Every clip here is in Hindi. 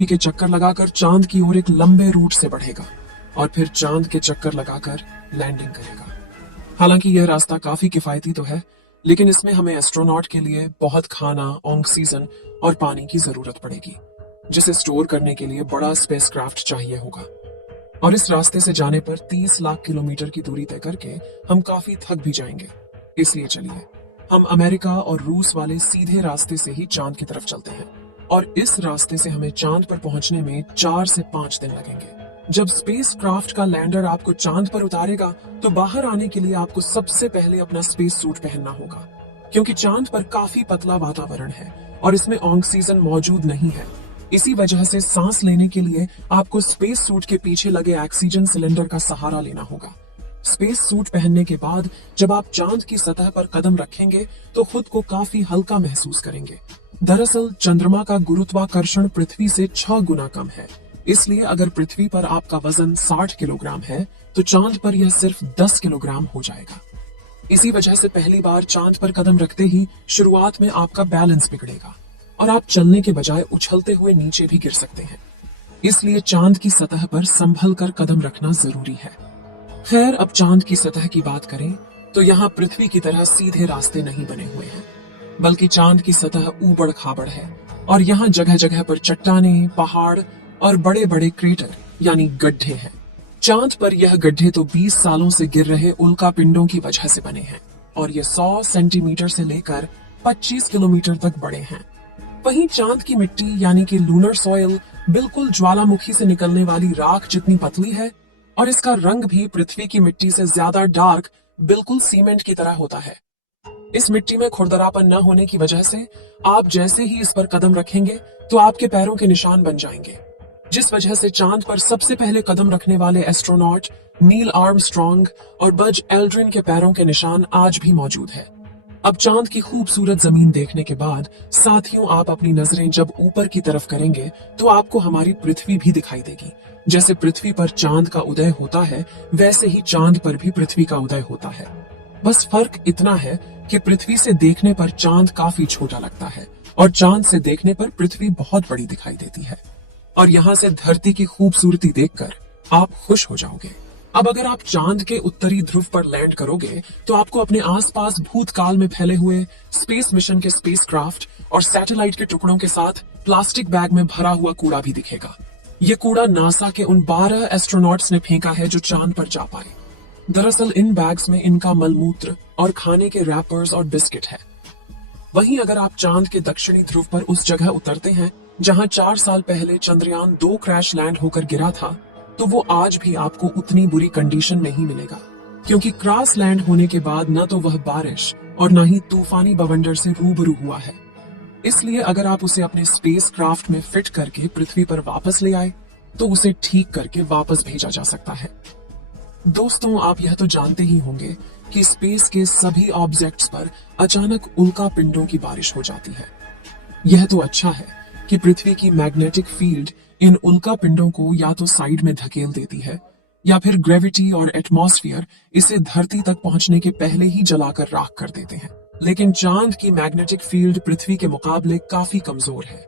के चक्कर लगाकर चांद की ओर एक लंबे रूट से बढ़ेगा और फिर चांद के चक्कर लगाकर लैंडिंग करेगा। हालांकि यह रास्ता काफी किफायती तो है, लेकिन इसमें हमें एस्ट्रोनॉट के लिए बहुत खाना, ऑक्सीजन और पानी की जरूरत पड़ेगी, जिसे स्टोर करने के लिए बड़ा स्पेसक्राफ्ट चाहिए होगा। और इस रास्ते से जाने पर 30 लाख किलोमीटर की दूरी तय करके हम काफी थक भी जाएंगे। इसलिए चलिए हम अमेरिका और रूस वाले सीधे रास्ते से ही चांद की तरफ चलते हैं। और इस रास्ते से हमें चांद पर पहुंचने में 4 से 5 दिन लगेंगे। जब स्पेस क्राफ्ट का लैंडर आपको चांद पर उतारेगा, तो बाहर आने के लिए आपको सबसे पहले अपना स्पेस सूट पहनना होगा, क्योंकि चांद पर काफी पतला वातावरण है और इसमें ऑक्सीजन मौजूद नहीं है। इसी वजह से सांस लेने के लिए आपको स्पेस सूट के पीछे लगे ऑक्सीजन सिलेंडर का सहारा लेना होगा। स्पेस सूट पहनने के बाद जब आप चांद की सतह पर कदम रखेंगे तो खुद को काफी हल्का महसूस करेंगे। दरअसल चंद्रमा का गुरुत्वाकर्षण पृथ्वी से 6 गुना कम है, इसलिए अगर पृथ्वी पर आपका वजन 60 किलोग्राम है तो चांद पर यह सिर्फ 10 किलोग्राम हो जाएगा। इसी वजह से पहली बार चांद पर कदम रखते ही शुरुआत में आपका बैलेंस बिगड़ेगा और आप चलने के बजाय उछलते हुए नीचे भी गिर सकते हैं। इसलिए चांद की सतह पर संभल कर कदम रखना जरूरी है। खैर, अब चांद की सतह की बात करें तो यहाँ पृथ्वी की तरह सीधे रास्ते नहीं बने हुए हैं, बल्कि चांद की सतह ऊबड़ खाबड़ है और यहाँ जगह जगह पर चट्टानें, पहाड़ और बड़े बड़े क्रेटर यानी गड्ढे हैं। चांद पर यह गड्ढे तो 20 सालों से गिर रहे उल्का पिंडों की वजह से बने हैं और ये 100 सेंटीमीटर से लेकर 25 किलोमीटर तक बड़े हैं। वहीं चांद की मिट्टी यानी कि लूनर सॉइल बिल्कुल ज्वालामुखी से निकलने वाली राख जितनी पतली है और इसका रंग भी पृथ्वी की मिट्टी से ज्यादा डार्क, बिल्कुल सीमेंट की तरह होता है। इस मिट्टी में खुरदरापन न होने की वजह से आप जैसे ही इस पर कदम रखेंगे तो आपके पैरों के निशान बन जाएंगे, जिस वजह से चांद पर सबसे पहले कदम रखने वाले एस्ट्रोनॉट नील आर्मस्ट्रॉन्ग और बज एल्ड्रिन के पैरों के निशान आज भी मौजूद है। अब चांद की खूबसूरत जमीन देखने के बाद साथियों, आप अपनी नजरें जब ऊपर की तरफ करेंगे तो आपको हमारी पृथ्वी भी दिखाई देगी। जैसे पृथ्वी पर चांद का उदय होता है, वैसे ही चांद पर भी पृथ्वी का उदय होता है। बस फर्क इतना है कि पृथ्वी से देखने पर चांद काफी छोटा लगता है और चांद से देखने पर पृथ्वी बहुत बड़ी दिखाई देती है। और यहाँ से धरती की खूबसूरती देखकर आप खुश हो जाओगे। अब अगर आप चांद के उत्तरी ध्रुव पर लैंड करोगे तो आपको अपने आसपास भूतकाल में फैले हुए स्पेस मिशन के स्पेसक्राफ्ट और सैटेलाइट के टुकड़ों के साथ प्लास्टिक बैग में भरा हुआ कूड़ा भी दिखेगा। ये कूड़ा नासा के उन 12 एस्ट्रोनॉट्स ने फेंका है जो चांद पर जा पाए। दरअसल इन बैग्स में इनका मलमूत्र और खाने के रैपर्स और बिस्किट है। वहीं अगर आप चांद के दक्षिणी ध्रुव पर उस जगह उतरते हैं जहां 4 साल पहले चंद्रयान 2 क्रैश लैंड होकर गिरा था, तो वो आज भी आपको उतनी बुरी कंडीशन नहीं मिलेगा, क्योंकि क्रॉस लैंड होने के बाद न तो वह बारिश और न ही तूफानी बवंडर से रूबरू हुआ है। इसलिए अगर आप उसे अपने स्पेस क्राफ्ट में फिट करके पृथ्वी पर वापस ले आए तो उसे ठीक करके वापस भेजा जा सकता है। दोस्तों, आप यह तो जानते ही होंगे कि स्पेस के सभी ऑब्जेक्ट्स पर अचानक उल्का पिंडों की बारिश हो जाती है। यह तो अच्छा है कि पृथ्वी की मैग्नेटिक फील्ड इन उल्का पिंडों को या तो साइड में धकेल देती है या फिर ग्रेविटी और एटमॉस्फेयर इसे धरती तक पहुंचने के पहले ही जलाकर राख कर देते हैं। लेकिन चांद की मैग्नेटिक फील्ड पृथ्वी के मुकाबले काफी कमजोर है।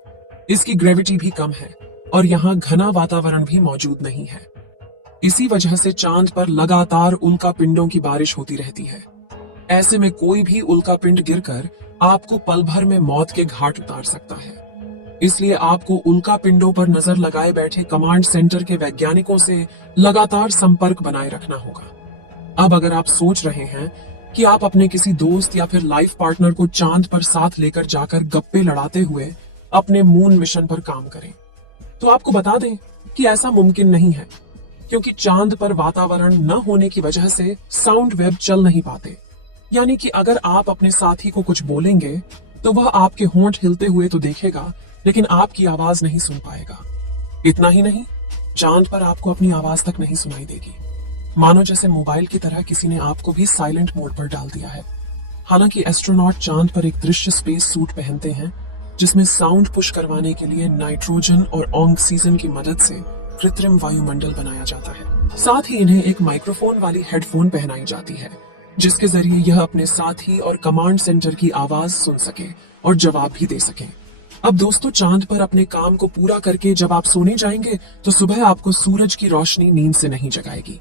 इसकी ग्रेविटी भी कम है और यहाँ घना वातावरण भी मौजूद नहीं है। इसी वजह से चांद पर लगातार उल्का पिंडों की बारिश होती रहती है। ऐसे में कोई भी उल्का पिंड गिरकर आपको पल भर में मौत के घाट उतार सकता है। इसलिए आपको उल्का पिंडों पर नजर लगाए बैठे कमांड सेंटर के वैज्ञानिकों से लगातार संपर्क बनाए रखना होगा। अब अगर आप सोच रहे हैं कि आप अपने किसी दोस्त या फिर लाइफ पार्टनर को चांद पर साथ लेकर जाकर गप्पे लड़ाते हुए अपने मून मिशन पर काम करें, तो आपको बता दें कि ऐसा मुमकिन नहीं है, क्योंकि चांद पर वातावरण न होने की वजह से साउंड वेव चल नहीं पाते। यानी कि अगर आप अपने साथी को कुछ बोलेंगे तो वह आपके होंठ हिलते हुए तो देखेगा, लेकिन आपकी आवाज नहीं सुन पाएगा। इतना ही नहीं, चांद पर आपको अपनी आवाज तक नहीं सुनाई देगी, मानो जैसे मोबाइल की तरह किसी ने आपको भी साइलेंट मोड पर डाल दिया है। हालांकि एस्ट्रोनॉट चांद पर एक दृश्य स्पेस सूट पहनते हैं जिसमें साउंड पुश करवाने के लिए नाइट्रोजन और ऑक्सीजन की मदद से कृत्रिम वायुमंडल बनाया जाता है। साथ ही इन्हें एक माइक्रोफोन वाली हेडफोन पहनाई जाती है, जिसके जरिए यह अपने साथी और कमांड सेंटर की आवाज सुन सके और जवाब भी दे सके। अब दोस्तों, चांद पर अपने काम को पूरा करके जब आप सोने जाएंगे तो सुबह आपको सूरज की रोशनी नींद से नहीं जगाएगी,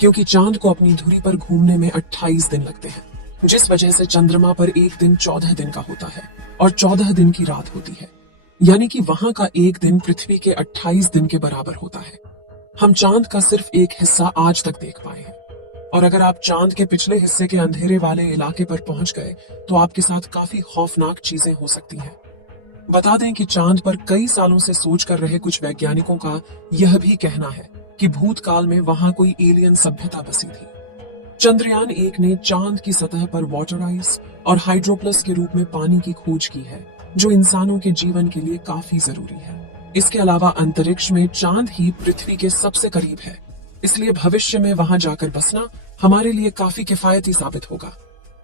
क्योंकि चांद को अपनी धुरी पर घूमने में 28 दिन लगते हैं, जिस वजह से चंद्रमा पर एक दिन 14 दिन का होता है और 14 दिन की रात होती है। यानी कि वहां का एक दिन पृथ्वी के 28 दिन के बराबर होता है। हम चांद का सिर्फ एक हिस्सा आज तक देख पाए हैं, और अगर आप चांद के पिछले हिस्से के अंधेरे वाले इलाके पर पहुंच गए तो आपके साथ काफी खौफनाक चीजें हो सकती हैं। बता दें कि चांद पर कई सालों से सोच कर रहे कुछ वैज्ञानिकों का यह भी कहना है कि भूतकाल में वहां कोई एलियन सभ्यता बसी थी। चंद्रयान 1 ने चांद की सतह पर वाटर आइस और हाइड्रोप्लस के रूप में पानी की खोज की है, जो इंसानों के जीवन के लिए काफी जरूरी है। इसके अलावा अंतरिक्ष में चांद ही पृथ्वी के सबसे करीब है, इसलिए भविष्य में वहां जाकर बसना हमारे लिए काफी किफायती साबित होगा।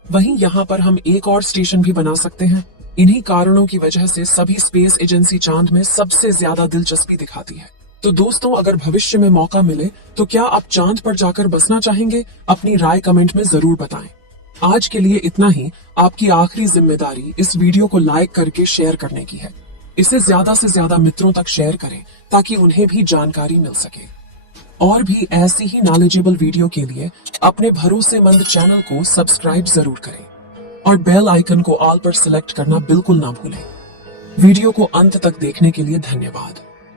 वहीं यहाँ पर हम एक और स्टेशन भी बना सकते हैं। इन्हीं कारणों की वजह से सभी स्पेस एजेंसी चांद में सबसे ज्यादा दिलचस्पी दिखाती है। तो दोस्तों, अगर भविष्य में मौका मिले तो क्या आप चांद पर जाकर बसना चाहेंगे? अपनी राय कमेंट में जरूर बताएं। आज के लिए इतना ही। आपकी आखिरी जिम्मेदारी इस वीडियो को लाइक करके शेयर करने की है। इसे ज्यादा से ज्यादा मित्रों तक शेयर करें ताकि उन्हें भी जानकारी मिल सके। और भी ऐसी ही नॉलेजेबल वीडियो के लिए अपने भरोसेमंद चैनल को सब्सक्राइब जरूर करें और बेल आइकन को ऑल पर सिलेक्ट करना बिल्कुल ना भूलें। वीडियो को अंत तक देखने के लिए धन्यवाद।